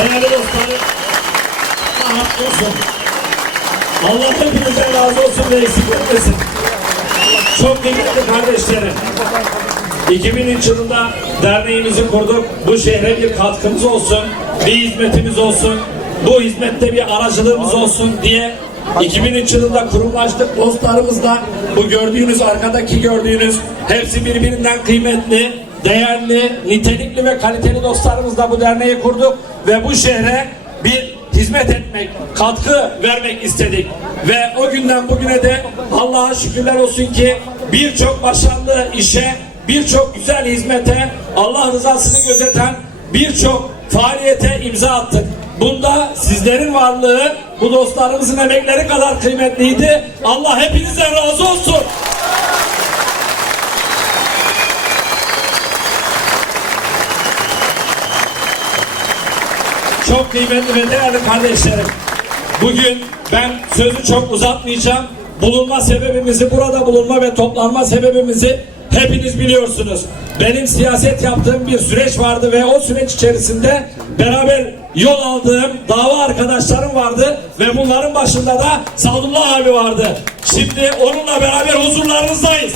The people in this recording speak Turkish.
Değerli dostlarım, hakkı olsun. Allah hepinizden razı olsun ve eksik etmesin. Çok kıymetli kardeşlerim. 2003 yılında derneğimizi kurduk. Bu şehre bir katkımız olsun, bir hizmetimiz olsun. Bu hizmette bir aracılığımız olsun diye 2003 yılında kurumlaştık dostlarımızla. Bu gördüğünüz, arkadaki gördüğünüz hepsi birbirinden kıymetli, değerli, nitelikli ve kaliteli dostlarımızla bu derneği kurduk. Ve bu şehre bir hizmet etmek, katkı vermek istedik. Ve o günden bugüne de Allah'a şükürler olsun ki birçok başarılı işe, birçok güzel hizmete, Allah rızasını gözeten birçok faaliyete imza attık. Bunda sizlerin varlığı, bu dostlarımızın emekleri kadar kıymetliydi. Allah hepinizden razı olsun. Çok kıymetli ve değerli kardeşlerim. Bugün ben sözü çok uzatmayacağım. Bulunma sebebimizi, burada bulunma ve toplanma sebebimizi hepiniz biliyorsunuz. Benim siyaset yaptığım bir süreç vardı ve o süreç içerisinde beraber yol aldığım dava arkadaşlarım vardı ve bunların başında da Sadullah abi vardı. Şimdi onunla beraber huzurlarınızdayız.